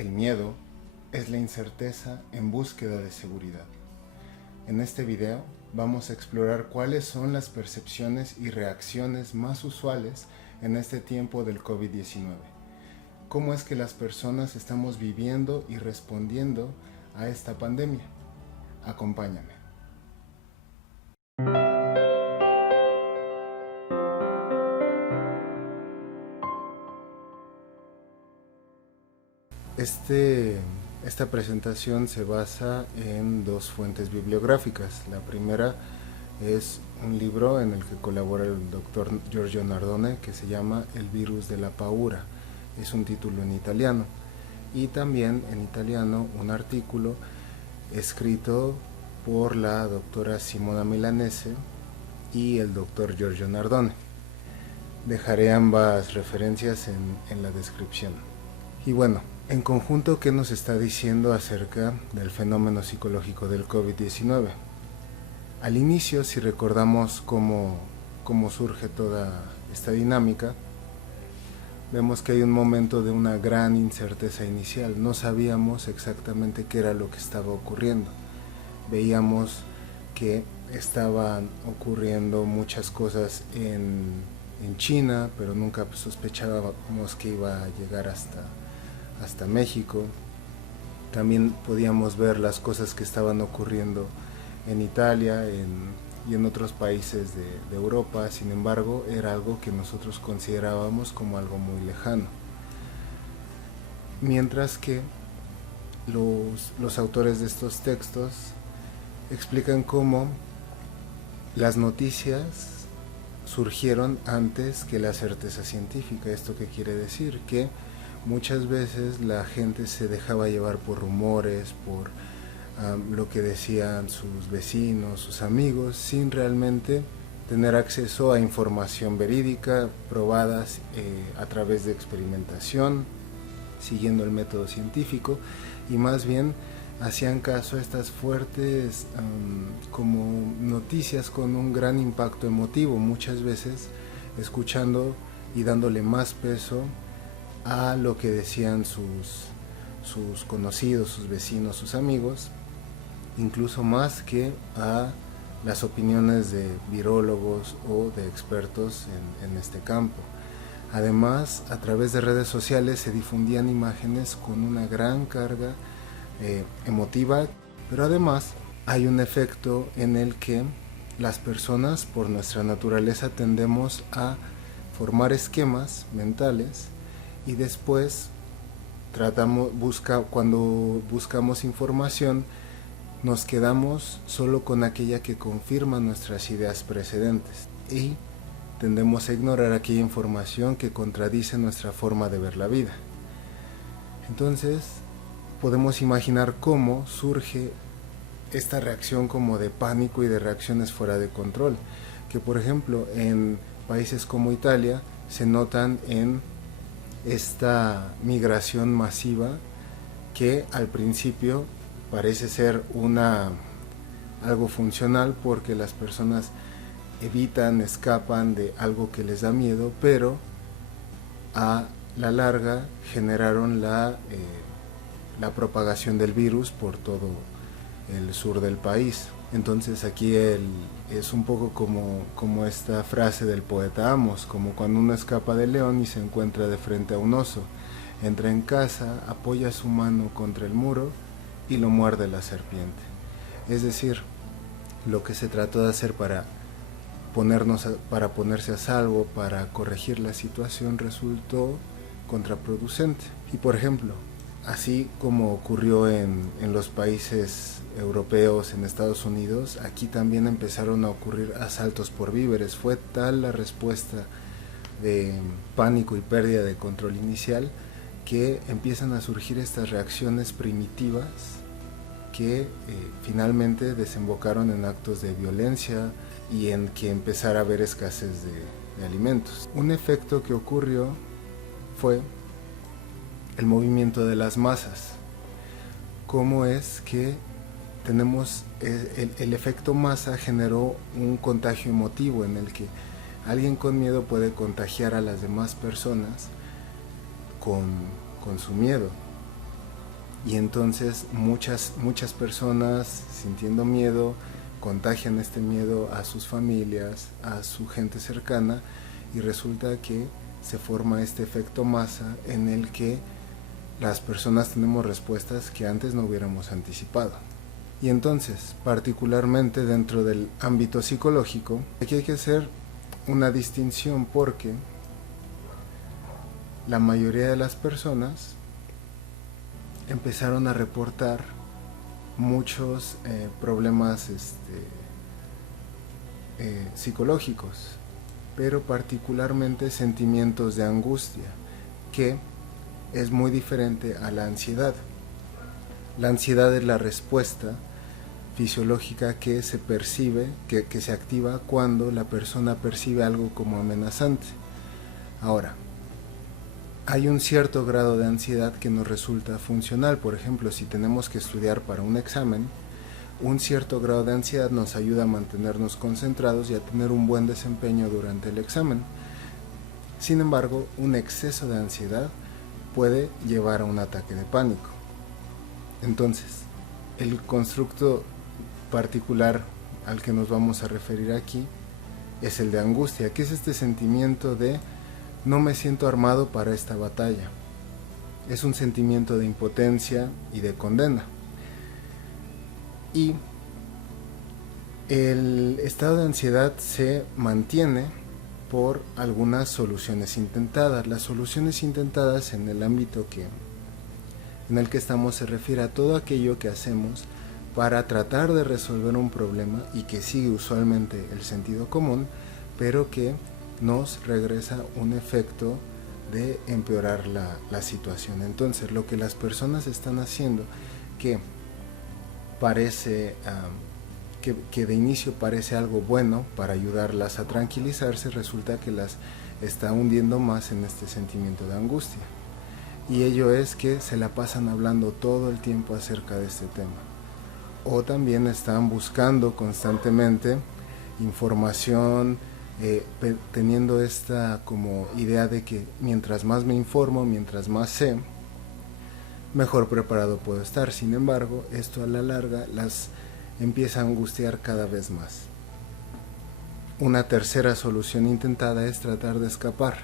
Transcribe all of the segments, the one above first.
El miedo es la incerteza en búsqueda de seguridad. En este video vamos a explorar cuáles son las percepciones y reacciones más usuales en este tiempo del COVID-19. Cómo es que las personas estamos viviendo y respondiendo a esta pandemia. Acompáñame. Esta presentación se basa en dos fuentes bibliográficas. La primera es un libro en el que colabora el doctor Giorgio Nardone que se llama El virus de la paura. Es un título en italiano. Y también en italiano un artículo escrito por la doctora Simona Milanese y el doctor Giorgio Nardone. Dejaré ambas referencias en la descripción. Y bueno, en conjunto, ¿qué nos está diciendo acerca del fenómeno psicológico del COVID-19? Al inicio, si recordamos cómo surge toda esta dinámica, vemos que hay un momento de una gran incerteza inicial. No sabíamos exactamente qué era lo que estaba ocurriendo. Veíamos que estaban ocurriendo muchas cosas en China, pero nunca sospechábamos que iba a llegar hasta México. También podíamos ver las cosas que estaban ocurriendo en Italia y en otros países de Europa. Sin embargo, era algo que nosotros considerábamos como algo muy lejano. Mientras que los autores de estos textos explican cómo las noticias surgieron antes que la certeza científica. ¿Esto qué quiere decir? Que muchas veces la gente se dejaba llevar por rumores, por lo que decían sus vecinos, sus amigos, sin realmente tener acceso a información verídica, probadas a través de experimentación, siguiendo el método científico, y más bien hacían caso a estas fuertes como noticias con un gran impacto emotivo, muchas veces escuchando y dándole más peso a lo que decían sus conocidos, sus vecinos, sus amigos, incluso más que a las opiniones de virólogos o de expertos en este campo. Además, a través de redes sociales se difundían imágenes con una gran carga emotiva, pero además hay un efecto en el que las personas, por nuestra naturaleza, tendemos a formar esquemas mentales y después cuando buscamos información nos quedamos solo con aquella que confirma nuestras ideas precedentes y tendemos a ignorar aquella información que contradice nuestra forma de ver la vida. Entonces podemos imaginar cómo surge esta reacción como de pánico y de reacciones fuera de control, que por ejemplo en países como Italia se notan en esta migración masiva que al principio parece ser algo funcional porque las personas escapan de algo que les da miedo, pero a la larga generaron la propagación del virus por todo el sur del país. Entonces aquí es un poco como esta frase del poeta Amos, como cuando uno escapa del león y se encuentra de frente a un oso. Entra en casa, apoya su mano contra el muro y lo muerde la serpiente. Es decir, lo que se trató de hacer para ponerse a salvo, para corregir la situación, resultó contraproducente. Y por ejemplo, así como ocurrió en los países europeos, en Estados Unidos, aquí también empezaron a ocurrir asaltos por víveres. Fue tal la respuesta de pánico y pérdida de control inicial que empiezan a surgir estas reacciones primitivas que finalmente desembocaron en actos de violencia y en que empezara a haber escasez de alimentos. Un efecto que ocurrió fue el movimiento de las masas. Cómo es que tenemos el efecto masa generó un contagio emotivo en el que alguien con miedo puede contagiar a las demás personas con su miedo. y entonces muchas personas sintiendo miedo contagian este miedo a sus familias, a su gente cercana, y resulta que se forma este efecto masa en el que las personas tenemos respuestas que antes no hubiéramos anticipado. Y entonces, particularmente dentro del ámbito psicológico, aquí hay que hacer una distinción porque la mayoría de las personas empezaron a reportar muchos problemas psicológicos, pero particularmente sentimientos de angustia, que es muy diferente a la ansiedad. La ansiedad es la respuesta fisiológica que se percibe, que se activa cuando la persona percibe algo como amenazante. Ahora, hay un cierto grado de ansiedad que nos resulta funcional. Por ejemplo, si tenemos que estudiar para un examen, un cierto grado de ansiedad nos ayuda a mantenernos concentrados y a tener un buen desempeño durante el examen. Sin embargo, un exceso de ansiedad puede llevar a un ataque de pánico. Entonces, el constructo particular al que nos vamos a referir aquí es el de angustia, que es este sentimiento de no me siento armado para esta batalla. Es un sentimiento de impotencia y de condena. Y el estado de ansiedad se mantiene por algunas soluciones intentadas. Las soluciones intentadas en el ámbito en el que estamos se refiere a todo aquello que hacemos para tratar de resolver un problema y que sigue usualmente el sentido común, pero que nos regresa un efecto de empeorar la situación. Entonces, lo que las personas están haciendo, que parece que de inicio parece algo bueno para ayudarlas a tranquilizarse, resulta que las está hundiendo más en este sentimiento de angustia. Y ello es que se la pasan hablando todo el tiempo acerca de este tema. O también están buscando constantemente información, teniendo esta como idea de que mientras más me informo, mientras más sé, mejor preparado puedo estar. Sin embargo, esto a la larga las empieza a angustiar cada vez más. Una tercera solución intentada es tratar de escapar,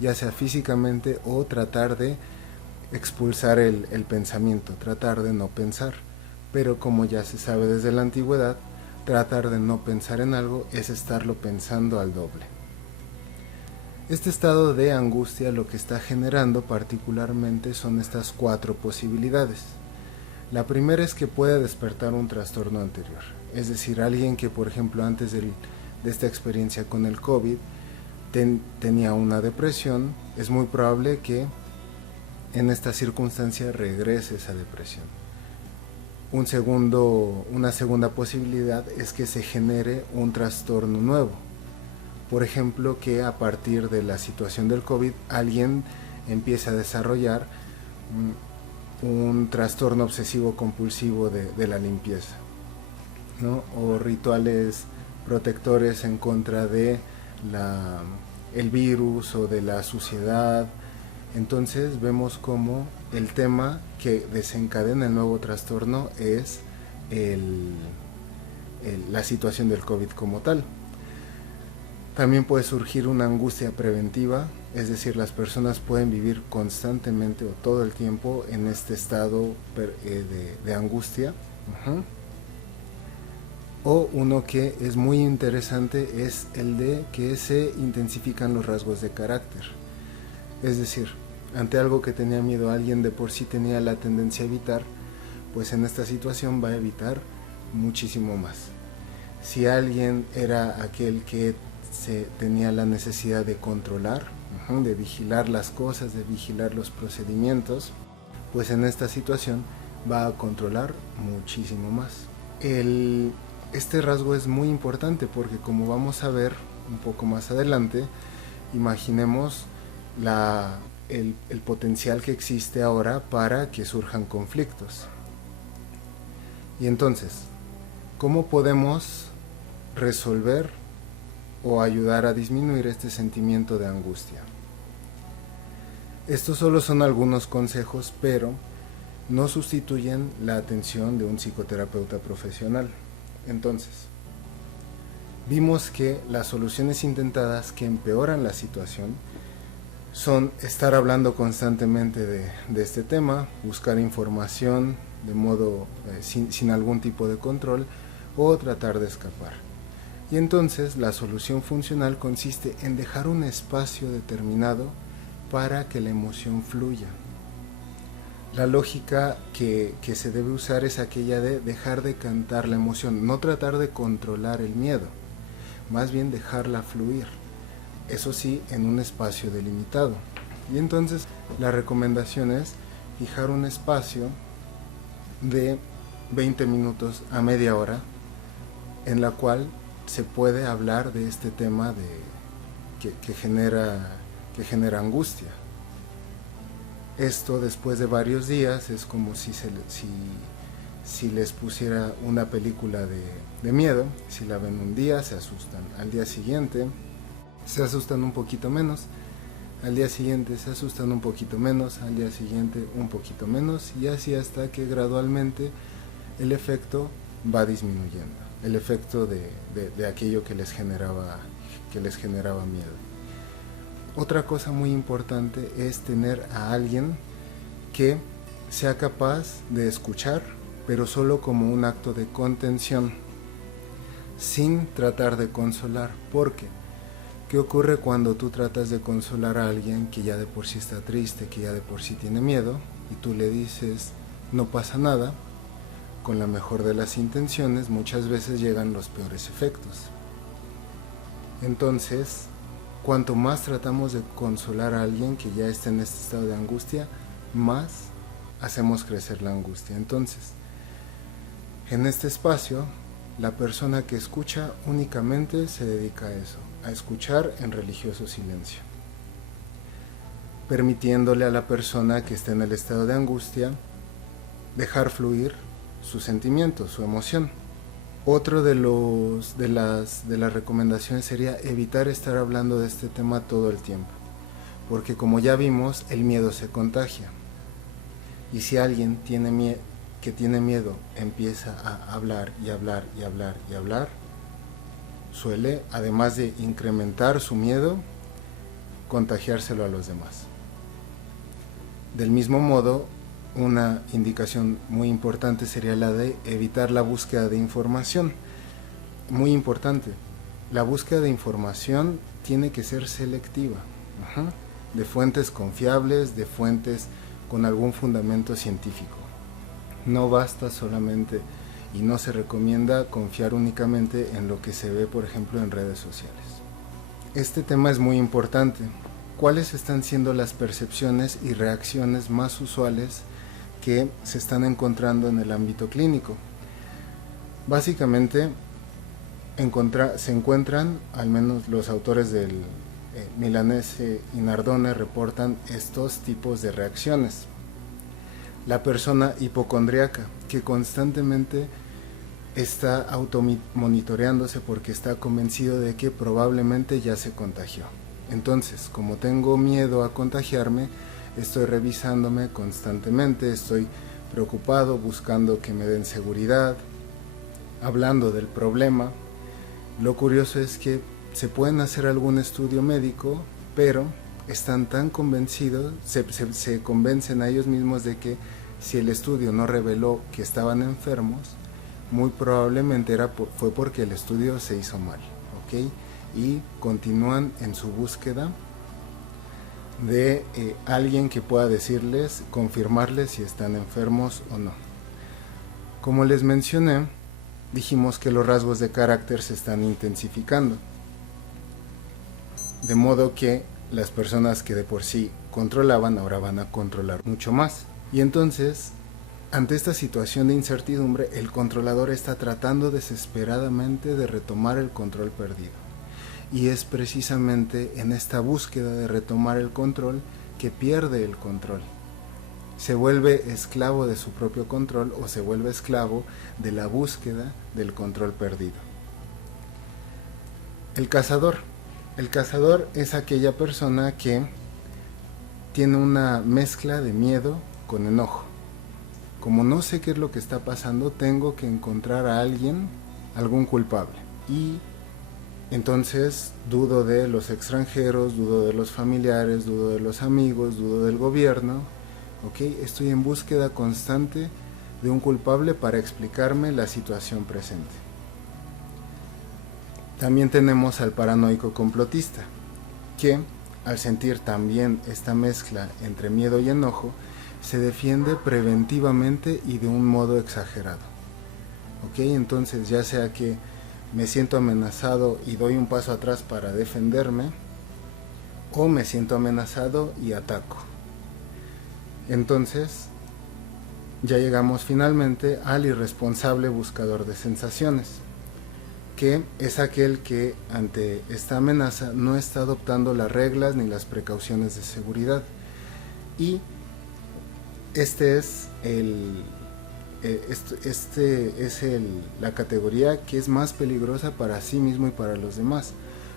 ya sea físicamente o tratar de expulsar el pensamiento, tratar de no pensar. Pero como ya se sabe desde la antigüedad, tratar de no pensar en algo es estarlo pensando al doble. Este estado de angustia lo que está generando particularmente son estas 4 posibilidades. La primera es que puede despertar un trastorno anterior, es decir, alguien que por ejemplo antes de esta experiencia con el COVID tenía una depresión, es muy probable que en esta circunstancia regrese esa depresión. Una segunda posibilidad es que se genere un trastorno nuevo. Por ejemplo, que a partir de la situación del COVID alguien empiece a desarrollar un trastorno obsesivo compulsivo de la limpieza, ¿no? O rituales protectores en contra de el virus o de la suciedad. Entonces vemos cómo el tema que desencadena el nuevo trastorno es la situación del COVID como tal. También puede surgir una angustia preventiva, es decir, las personas pueden vivir constantemente o todo el tiempo en este estado de angustia. O uno que es muy interesante es el de que se intensifican los rasgos de carácter. Es decir, ante algo que tenía miedo, alguien de por sí tenía la tendencia a evitar, pues en esta situación va a evitar muchísimo más. Si alguien era aquel que tenía la necesidad de controlar, de vigilar las cosas, de vigilar los procedimientos, pues en esta situación va a controlar muchísimo más. Este rasgo es muy importante porque, como vamos a ver un poco más adelante, imaginemos el potencial que existe ahora para que surjan conflictos. Y entonces, ¿cómo podemos resolver o ayudar a disminuir este sentimiento de angustia? Estos solo son algunos consejos, pero no sustituyen la atención de un psicoterapeuta profesional. Entonces, vimos que las soluciones intentadas que empeoran la situación son estar hablando constantemente de este tema, buscar información de modo sin algún tipo de control o tratar de escapar. Y entonces la solución funcional consiste en dejar un espacio determinado para que la emoción fluya. La lógica que se debe usar es aquella de dejar de cantar la emoción, no tratar de controlar el miedo, más bien dejarla fluir, eso sí, en un espacio delimitado. Y entonces la recomendación es fijar un espacio de 20 minutos a media hora en la cual se puede hablar de este tema que genera angustia. Esto después de varios días es como si les pusiera una película de miedo. Si la ven un día se asustan, al día siguiente se asustan un poquito menos, al día siguiente se asustan un poquito menos, al día siguiente un poquito menos, y así hasta que gradualmente el efecto va disminuyendo, el efecto de aquello que les generaba miedo. Otra cosa muy importante es tener a alguien que sea capaz de escuchar, pero solo como un acto de contención, sin tratar de consolar. Porque, ¿qué ocurre cuando tú tratas de consolar a alguien que ya de por sí está triste, que ya de por sí tiene miedo, y tú le dices, no pasa nada? Con la mejor de las intenciones, muchas veces llegan los peores efectos. Entonces, cuanto más tratamos de consolar a alguien que ya está en este estado de angustia, más hacemos crecer la angustia. Entonces, en este espacio, la persona que escucha únicamente se dedica a eso, a escuchar en religioso silencio, permitiéndole a la persona que está en el estado de angustia dejar fluir sus sentimientos, su emoción. Otro de las recomendaciones sería evitar estar hablando de este tema todo el tiempo, porque como ya vimos, el miedo se contagia. Y si alguien que tiene miedo empieza a hablar y hablar y hablar y hablar, suele, además de incrementar su miedo, contagiárselo a los demás. Del mismo modo, una indicación muy importante sería la de evitar la búsqueda de información. Muy importante, la búsqueda de información tiene que ser selectiva, de fuentes confiables, de fuentes con algún fundamento científico. No basta solamente y no se recomienda confiar únicamente en lo que se ve, por ejemplo, en redes sociales. Este tema es muy importante. ¿Cuáles están siendo las percepciones y reacciones más usuales que se están encontrando en el ámbito clínico? Básicamente se encuentran, al menos los autores del Milanese y Nardone reportan estos tipos de reacciones. La persona hipocondríaca, que constantemente está automonitoreándose porque está convencido de que probablemente ya se contagió. Entonces, como tengo miedo a contagiarme, estoy revisándome constantemente, estoy preocupado, buscando que me den seguridad, hablando del problema. Lo curioso es que se pueden hacer algún estudio médico, pero están tan convencidos, se convencen a ellos mismos de que si el estudio no reveló que estaban enfermos, muy probablemente fue porque el estudio se hizo mal, ¿ok? Y continúan en su búsqueda de alguien que pueda decirles, confirmarles si están enfermos o no. Como les mencioné, dijimos que los rasgos de carácter se están intensificando, de modo que las personas que de por sí controlaban ahora van a controlar mucho más. Y entonces, ante esta situación de incertidumbre, el controlador está tratando desesperadamente de retomar el control perdido. Y es precisamente en esta búsqueda de retomar el control que pierde el control. Se vuelve esclavo de su propio control o se vuelve esclavo de la búsqueda del control perdido. El cazador. El cazador es aquella persona que tiene una mezcla de miedo con enojo. como no sé qué es lo que está pasando, tengo que encontrar a alguien, algún culpable. Y entonces dudo de los extranjeros, dudo de los familiares, dudo de los amigos, dudo del gobierno. ¿Ok? Estoy en búsqueda constante de un culpable para explicarme la situación presente. También tenemos al paranoico complotista, que al sentir también esta mezcla entre miedo y enojo, se defiende preventivamente y de un modo exagerado. ¿Ok? Entonces, ya sea que me siento amenazado y doy un paso atrás para defenderme, o me siento amenazado y ataco. Entonces, ya llegamos finalmente al irresponsable buscador de sensaciones, que es aquel que ante esta amenaza no está adoptando las reglas ni las precauciones de seguridad. Y este es la categoría que es más peligrosa para sí mismo y para los demás,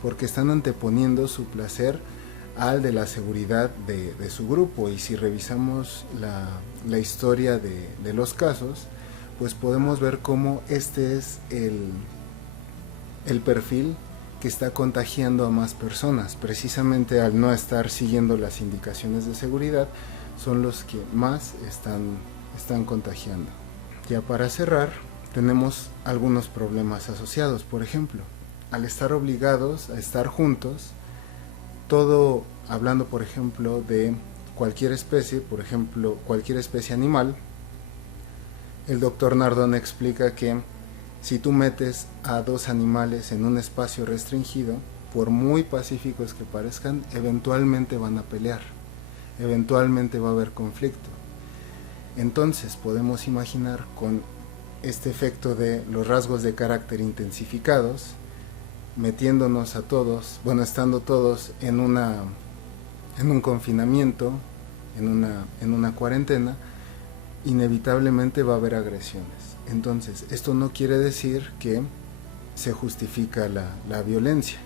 porque están anteponiendo su placer al de la seguridad de su grupo. Y si revisamos la historia de los casos, pues podemos ver cómo este es el perfil que está contagiando a más personas. Precisamente al no estar siguiendo las indicaciones de seguridad, son los que más están contagiando. Ya para cerrar, tenemos algunos problemas asociados. Por ejemplo, al estar obligados a estar juntos, todo, hablando por ejemplo de cualquier especie, por ejemplo cualquier especie animal, el doctor Nardone explica que si tú metes a dos animales en un espacio restringido, por muy pacíficos que parezcan, eventualmente van a pelear, eventualmente va a haber conflicto. Entonces podemos imaginar, con este efecto de los rasgos de carácter intensificados, metiéndonos a todos, estando todos en un confinamiento, en una cuarentena, inevitablemente va a haber agresiones. Entonces, esto no quiere decir que se justifica la violencia,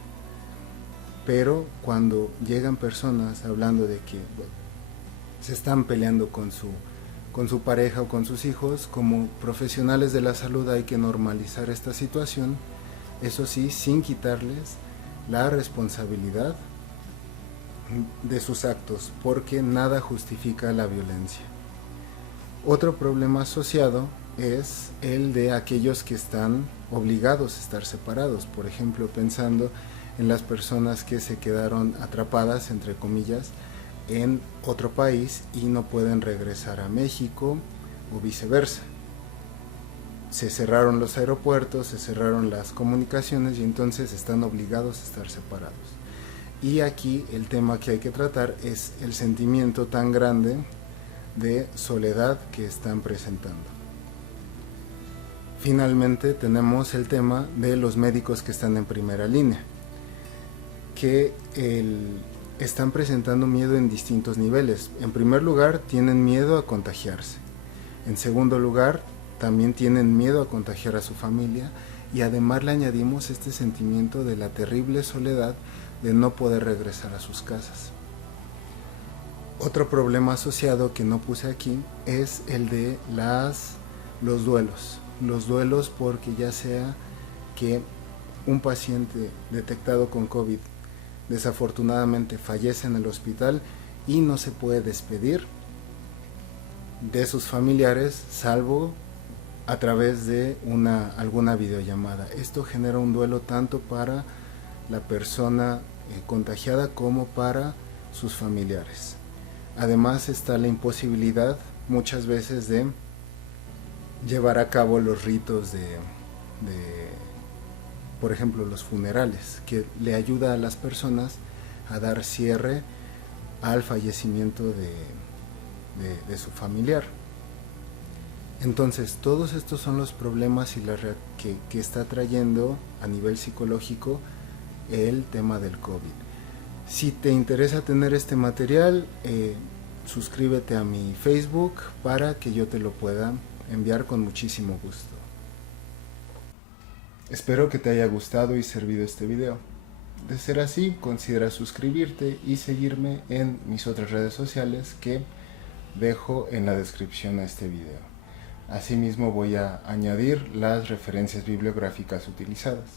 pero cuando llegan personas hablando de que se están peleando con su pareja o con sus hijos, como profesionales de la salud hay que normalizar esta situación, eso sí, sin quitarles la responsabilidad de sus actos, porque nada justifica la violencia. Otro problema asociado es el de aquellos que están obligados a estar separados, por ejemplo, pensando en las personas que se quedaron atrapadas, entre comillas, en otro país y no pueden regresar a México o viceversa. Se cerraron los aeropuertos, se cerraron las comunicaciones y entonces están obligados a estar separados. Y aquí el tema que hay que tratar es el sentimiento tan grande de soledad que están presentando. Finalmente tenemos el tema de los médicos que están en primera línea, que están presentando miedo en distintos niveles. En primer lugar, tienen miedo a contagiarse. En segundo lugar, también tienen miedo a contagiar a su familia, y además le añadimos este sentimiento de la terrible soledad de no poder regresar a sus casas. Otro problema asociado que no puse aquí es el de los duelos. Los duelos, porque ya sea que un paciente detectado con COVID desafortunadamente fallece en el hospital y no se puede despedir de sus familiares salvo a través de alguna videollamada. Esto genera un duelo tanto para la persona contagiada como para sus familiares. Además está la imposibilidad muchas veces de llevar a cabo los ritos por ejemplo, los funerales, que le ayuda a las personas a dar cierre al fallecimiento de su familiar. Entonces, todos estos son los problemas que está trayendo a nivel psicológico el tema del COVID. Si te interesa tener este material, suscríbete a mi Facebook para que yo te lo pueda enviar con muchísimo gusto. Espero que te haya gustado y servido este video. De ser así, considera suscribirte y seguirme en mis otras redes sociales que dejo en la descripción a este video. Asimismo voy a añadir las referencias bibliográficas utilizadas.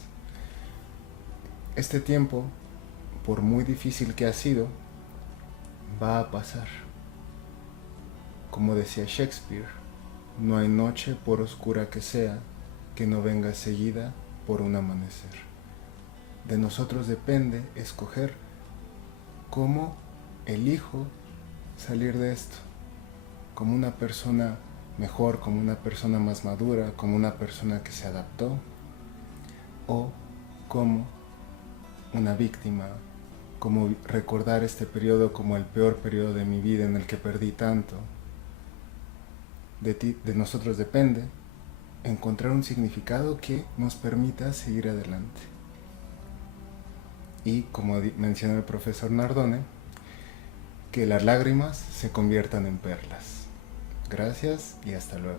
Este tiempo, por muy difícil que ha sido, va a pasar. Como decía Shakespeare, no hay noche, por oscura que sea, que no venga seguida por un amanecer. De nosotros depende escoger cómo elijo salir de esto, como una persona mejor, como una persona más madura, como una persona que se adaptó, o como una víctima, como recordar este periodo como el peor periodo de mi vida en el que perdí tanto. De nosotros depende encontrar un significado que nos permita seguir adelante. Y como mencionó el profesor Nardone, que las lágrimas se conviertan en perlas. Gracias y hasta luego.